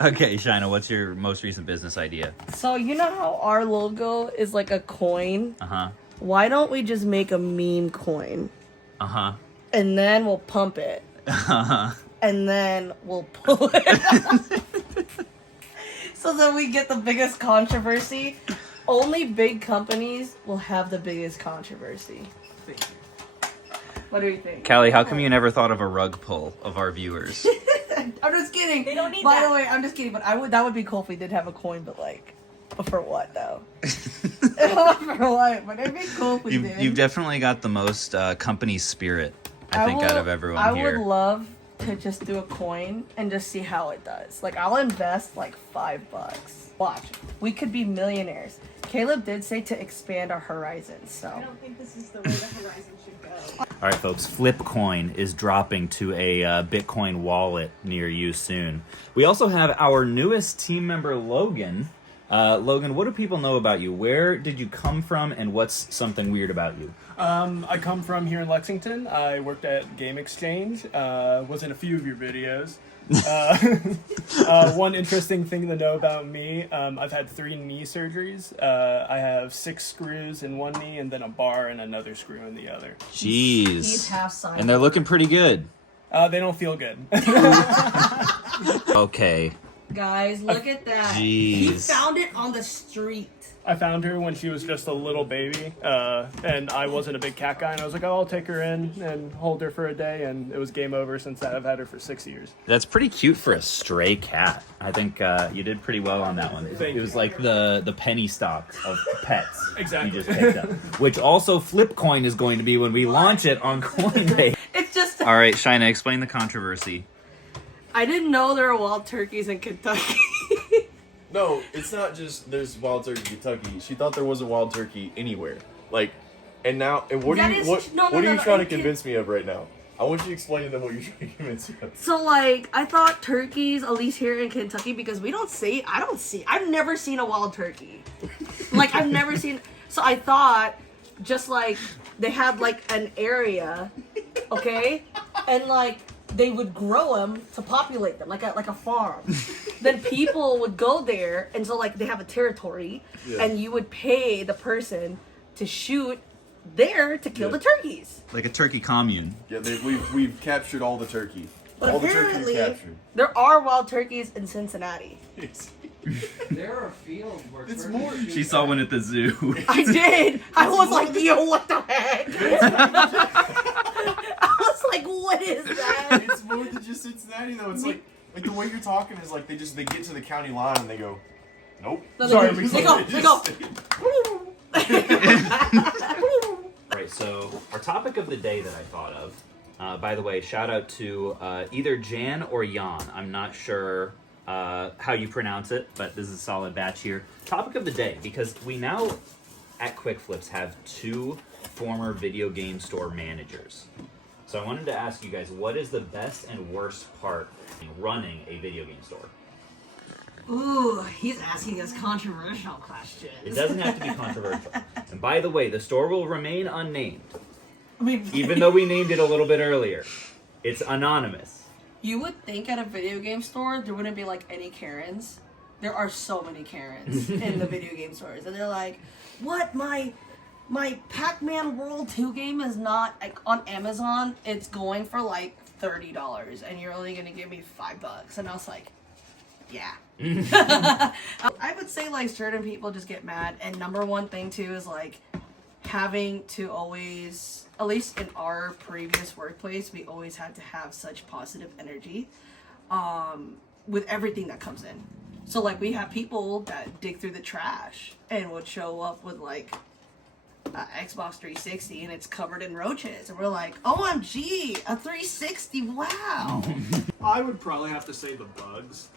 Okay, Shina, what's your most recent business idea? So you know how our logo is like a coin? Uh-huh. Why don't we just make a meme coin? Uh-huh. And then we'll pump it. Uh-huh. And then we'll pull it. So that we get the biggest controversy. Only big companies will have the biggest controversy. What do you think? Callie, how come you never thought of a rug pull of our viewers? I'm just kidding. They don't need By that. the way, I'm just kidding, but that would be cool if we did have a coin, but like, for what though? For what? But it'd be cool if we did. You've definitely got the most company spirit, I think, out of everyone here. I would love to just do a coin and just see how it does. Like, I'll invest like $5. Watch, we could be millionaires. Caleb did say to expand our horizons, so. I don't think this is the way the horizon should go. All right, folks, Flipcoin is dropping to a Bitcoin wallet near you soon. We also have our newest team member, Logan. Logan, what do people know about you? Where did you come from, and what's something weird about you? I come from here in Lexington. I worked at Game Exchange. Was in a few of your videos. One interesting thing to know about me, I've had 3 knee surgeries. I have 6 screws in one knee and then a bar and another screw in the other. Jeez. He's half signed. And they're looking pretty good. They don't feel good. Okay. Guys, look at that. He Jeez. found it on the street. I found her when she was just a little baby, and I wasn't a big cat guy, and I was like, oh, I'll take her in and hold her for a day, and it was game over. Since that, I've had her for 6 years. That's pretty cute for a stray cat. I think you did pretty well on that one. Thank It was you. like the penny stock of pets. Exactly. You just picked up. Which also Flipcoin is going to be when we launch it on Coinbase. It's just, All right, Shina, explain the controversy. I didn't know there were wild turkeys in Kentucky. No, it's not just there's wild turkey in Kentucky. She thought there wasn't wild turkey anywhere. Like, and now, and what That are you is what, tr- no, what no, are no, you no, trying to it can- convince me of right now? I want you to explain to them what you're trying to convince me of. So, like, I thought turkeys, at least here in Kentucky, because I've never seen a wild turkey. Like, I've never seen, so I thought, just like, they had, like, an area, okay? And, like, they would grow them to populate them, like a farm. Then people would go there, and so, like, they have a territory, Yeah. and you would pay the person to shoot there to kill Yeah. the turkeys. Like a turkey commune. Yeah, we've captured all the turkey. But all the turkey apparently, is captured. there are wild turkeys in Cincinnati. There are fields where It's turkeys more- shoot She saw one at the zoo. I did. I was like, yo, what the heck? I was like, what is that? It's more than just Cincinnati though. It's like the way you're talking is like they get to the county line and they go, nope. No, Sorry, they we go. Right, so our topic of the day that I thought of, by the way, shout out to either Jan or Jan. I'm not sure how you pronounce it, but this is a solid batch here. Topic of the day, because we now at Quick Flips have 2 former video game store managers. So I wanted to ask you guys, what is the best and worst part in running a video game store? Ooh, he's asking us controversial questions. It doesn't have to be controversial. And by the way, the store will remain unnamed, I mean, even though we named it a little bit earlier. It's anonymous. you would think at a video game store there wouldn't be like any Karens. There are so many Karens in the video game stores, and they're like, "What? My Pac-Man World 2 game is not like on Amazon. It's going for like $30, and you're only gonna give me $5." And I was like, "Yeah." I would say like certain people just get mad, and number one thing too is like having to always, at least in our previous workplace, we always had to have such positive energy with everything that comes in. So like we have people that dig through the trash and would show up with like Xbox 360 and it's covered in roaches, and we're like, OMG, a 360, wow. I would probably have to say the bugs.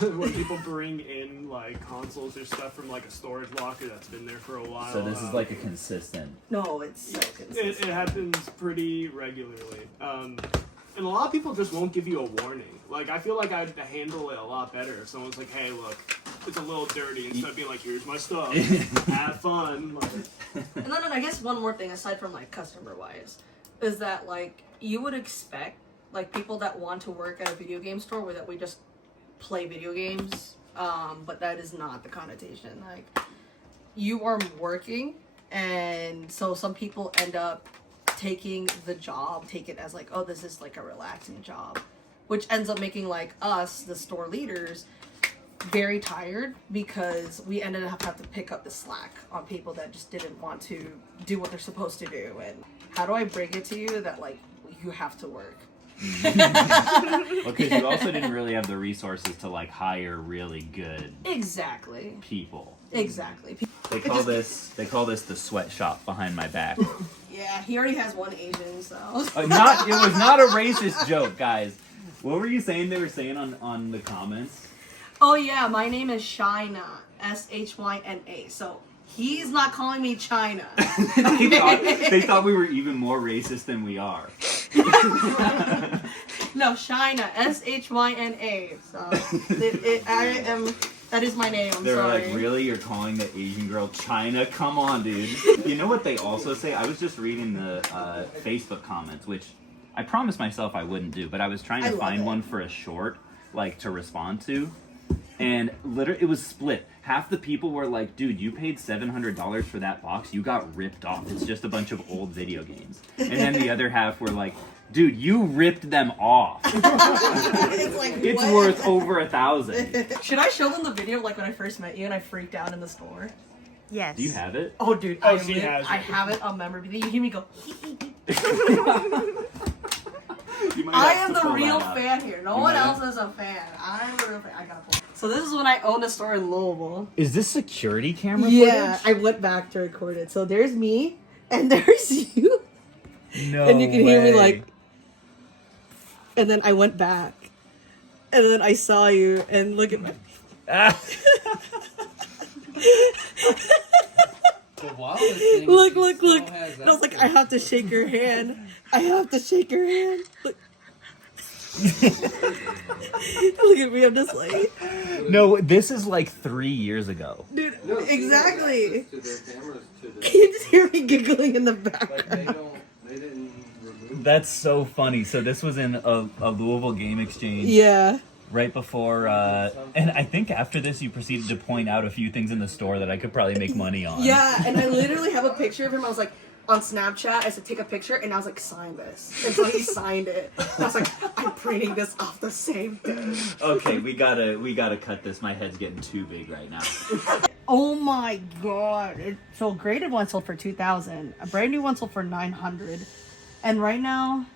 When people bring in like consoles or stuff from like a storage locker that's been there for a while. So this is like a consistent. No, it's so consistent. It happens pretty regularly. And a lot of people just won't give you a warning. Like, I feel like I'd handle it a lot better if someone's like, hey, look, it's a little dirty, instead of being like, here's my stuff, have fun. Like, And then I guess one more thing aside from like customer wise is that like you would expect like people that want to work at a video game store where that we just play video games, but that is not the connotation. Like, you are working, and so some people end up taking the job, take it as like, oh, this is like a relaxing job, which ends up making like us, the store leaders, very tired because we ended up have to pick up the slack on people that just didn't want to do what they're supposed to do. And how do I bring it to you that like you have to work? Well, because you also didn't really have the resources to like hire really good Exactly. people. Exactly. They call this the sweatshop behind my back. Yeah, he already has one Asian, so. It was not a racist joke, guys. What were you saying? They were saying on the comments. Oh yeah, my name is Shina, Shyna. So he's not calling me China. They thought we were even more racist than we are. No, Shina, Shyna. So that is my name. I'm They were sorry. like, really? You're calling the Asian girl China? Come on, dude. You know what they also say? I was just reading the Facebook comments, which I promised myself I wouldn't do, but I was trying I to love find it. one for a short, like, to respond to. And literally, it was split. Half the people were like, dude, you paid $700 for that box. You got ripped off. It's just a bunch of old video games. And then the other half were like, dude, you ripped them off. It's like, It's what? worth over $1,000. Should I show them the video like when I first met you and I freaked out in the store? Yes. Do you have it? Oh, dude, Oh, I she has it. I have it on memory. You hear me go. You might I have am to the pull real that up. fan here. No You one might else have- is a fan. I'm the real fan. I got pull. So this is when I owned a store in Louisville. Is this security camera Yeah, I went back to record it. So there's me, and there's you, No and you can hear me way. like. And then I went back, and then I saw you, and look at my. The wildest thing Look, she look, still look. has And I was like, that I have to shake her hand. I have to shake her hand. Look. Look at me, I'm just like, No, this is like 3 years ago. dude, No, she has exactly. access to their cameras to the, Can you just hear me giggling in the like background? they didn't remove. That's so funny. So this was in a Louisville game exchange Yeah. right before, and I think after this you proceeded to point out a few things in the store that I could probably make money on. Yeah, and I literally have a picture of him. I was like, on Snapchat, I said, take a picture, and I was like, sign this. And so he signed it. And I was like, I'm printing this off the same day. Okay, we gotta cut this. My head's getting too big right now. Oh my god. So a graded one sold for $2,000. A brand new one sold for $900. And right now,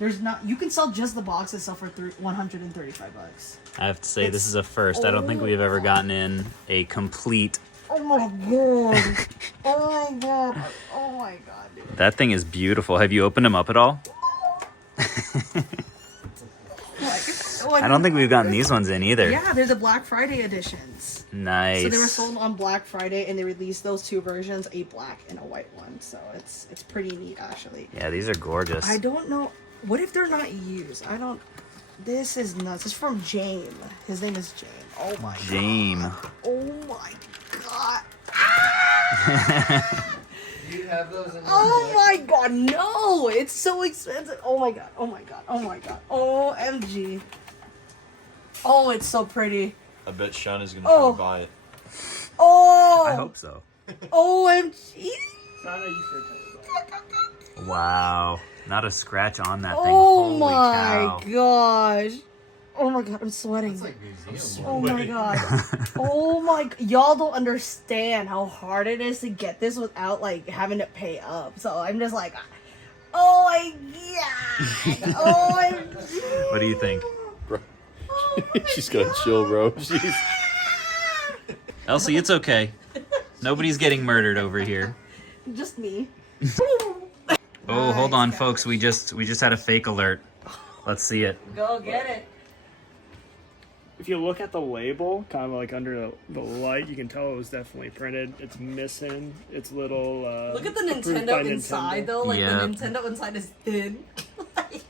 there's not, you can sell just the boxes sell for $135. I have to say, this is a first. I don't think we've ever gotten in a complete. Oh my god. Oh my god. Oh my god, dude. That thing is beautiful. Have you opened them up at all? I don't think we've gotten these ones in either. Yeah, there's a Black Friday editions. Nice. So they were sold on Black Friday, and they released those two versions, a black and a white one. So it's pretty neat, actually. Yeah, these are gorgeous. I don't know. What if they're not used? I don't. This is nuts. It's from James. His name is James. Oh my Jame. god. Oh my god. You have those in your Oh my god. No. It's so expensive. Oh my god. Oh my god. Oh my god. OMG. Oh, it's so pretty. I bet Shauna's gonna Oh. try to buy it. Oh. I hope so. OMG. Sana, you should take it. Wow. Not a scratch on that thing. Oh Holy my cow. gosh. Oh my god, I'm sweating. It's like museum. Oh my god. Oh my y'all don't understand how hard it is to get this without like having to pay up. So I'm just like, oh my god. Oh my What do you think? She's gonna chill, bro. She's Elsie, it's okay. Nobody's getting murdered over here. just me. Oh, hold on, Nice, folks. We just had a fake alert. Let's see it. Go get it. If you look at the label, kind of like under the light, you can tell it was definitely printed. It's missing its little. Look at the approved by Nintendo inside Nintendo. though. Like Yeah. the Nintendo inside is thin. Like,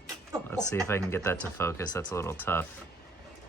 Let's see if I can get that to focus. That's a little tough.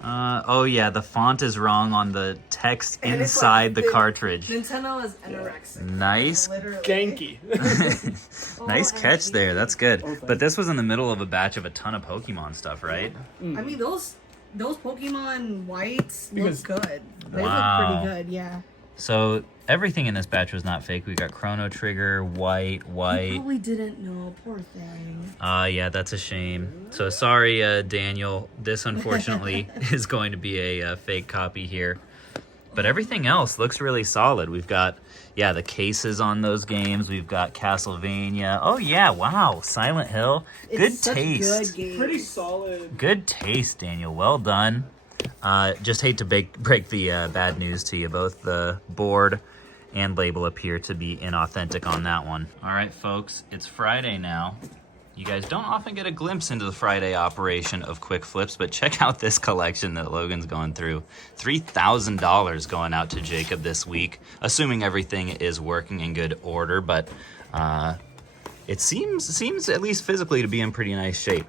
Oh yeah, the font is wrong on the text And it's inside like the thin. cartridge. Nintendo is anorexic. Nice. Literally. Genki. Nice catch there. That's good. thanks. But this was in the middle of a batch of a ton of Pokemon stuff, right? I mean, those those Pokemon whites Because- look good. They Wow. look pretty good, yeah. So everything in this batch was not fake. We got Chrono Trigger, You white. probably didn't know, poor thing. Yeah, that's a shame. So sorry, Daniel. This unfortunately is going to be a fake copy here. But everything else looks really solid. We've got, the cases on those games. We've got Castlevania. Oh yeah, wow, Silent Hill. It's Good such taste. Good games. Pretty solid. Good taste, Daniel. Well done. Just hate to break the bad news to you. Both the board and label appear to be inauthentic on that one. All right, folks, it's Friday now. You guys don't often get a glimpse into the Friday operation of Quick Flips, but check out this collection that Logan's going through. $3,000 going out to Jacob this week, assuming everything is working in good order, but it seems at least physically to be in pretty nice shape.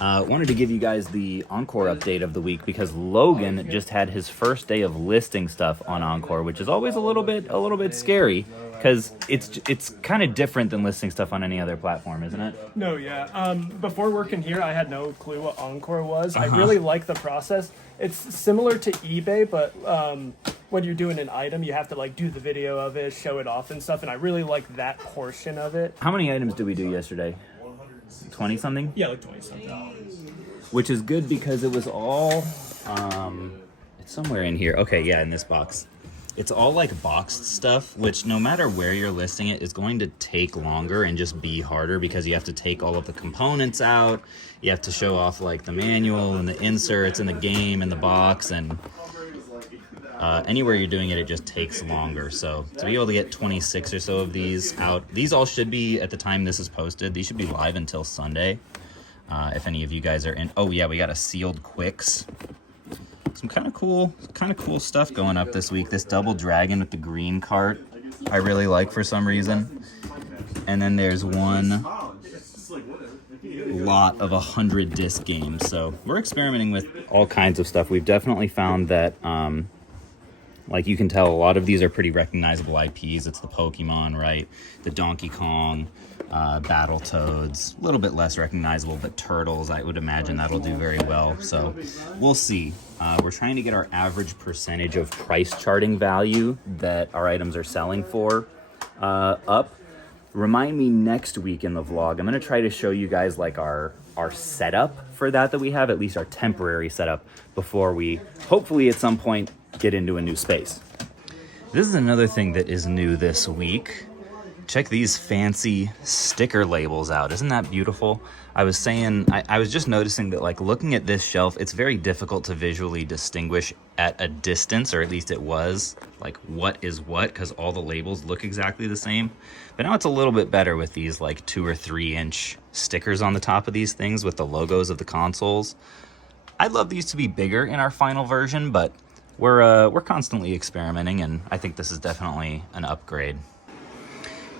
Wanted to give you guys the Encore update of the week because Logan just had his first day of listing stuff on Encore, which is always a little bit scary because it's kind of different than listing stuff on any other platform, isn't it? No, yeah. Before working here, I had no clue what Encore was. I really like the process. It's similar to eBay, but when you're doing an item, you have to like do the video of it, show it off and stuff, and I really like that portion of it. How many items did we do yesterday? 20 something? Yeah, like 20 something. Which is good because it was all it's somewhere in here. Okay, yeah, in this box. It's all like boxed stuff, which no matter where you're listing it is going to take longer and just be harder because you have to take all of the components out. You have to show off like the manual and the inserts and the game and the box, and anywhere you're doing it, it just takes longer. So to be able to get 26 or so of these out, these all should be, at the time this is posted, these should be live until Sunday. If any of you guys are in. Oh yeah, we got a sealed Quicks. Some kind of cool stuff going up this week. This double dragon with the green cart, I really like for some reason. And then there's one lot of 100 disc games. So we're experimenting with all kinds of stuff. We've definitely found that, like you can tell, a lot of these are pretty recognizable IPs. It's the Pokemon, right? The Donkey Kong, Battletoads, a little bit less recognizable, but Turtles, I would imagine that'll do very well. So we'll see. We're trying to get our average percentage of price charting value that our items are selling for up. Remind me next week in the vlog. I'm going to try to show you guys like our setup for that we have, at least our temporary setup, before we hopefully at some point get into a new space. This is another thing that is new this week. Check these fancy sticker labels out. Isn't that beautiful? I was saying, I was just noticing that like looking at this shelf, it's very difficult to visually distinguish at a distance, or at least it was, like what is what, because all the labels look exactly the same. But now it's a little bit better with these like 2 or 3 inch stickers on the top of these things with the logos of the consoles. I'd love these to be bigger in our final version, but we're constantly experimenting, and I think this is definitely an upgrade.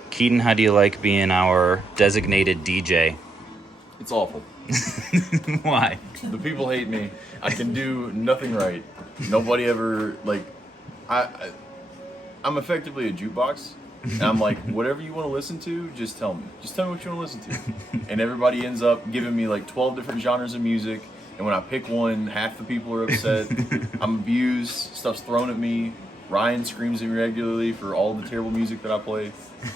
Keaton, how do you like being our designated DJ? It's awful. Why? The people hate me. I can do nothing right. Nobody ever like. I'm effectively a jukebox, and I'm like, whatever you want to listen to, just tell me. Just tell me what you want to listen to. And everybody ends up giving me like 12 different genres of music. And when I pick one, half the people are upset. I'm abused. Stuff's thrown at me. Ryan screams at me regularly for all the terrible music that I play.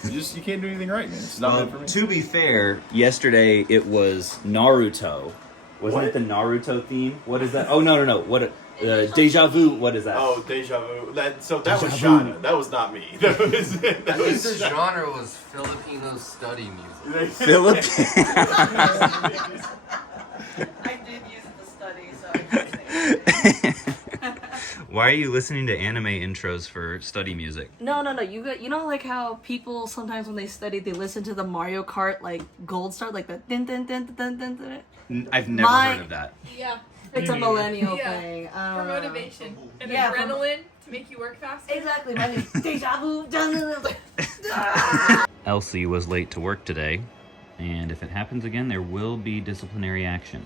You can't do anything right, man. It's not meant for me. To be fair, yesterday it was Naruto. Wasn't it the Naruto theme? What is that? Oh, no. What? Deja Vu. What is that? Oh, Deja Vu. That was Deja Vu. Shauna. That was not me. That I was think the genre was Filipino study music. Philip. I did use it to study, so I can say it. Why are you listening to anime intros for study music? No. You know like how people sometimes when they study they listen to the Mario Kart like Gold Star, like the din din din din din din. I've never heard of that. Yeah, It's a millennial Yeah. thing. for motivation and Yeah, for- adrenaline to make you work faster. Exactly. My name's Deja Vu. Elsie was late to work today, and if it happens again, there will be disciplinary action.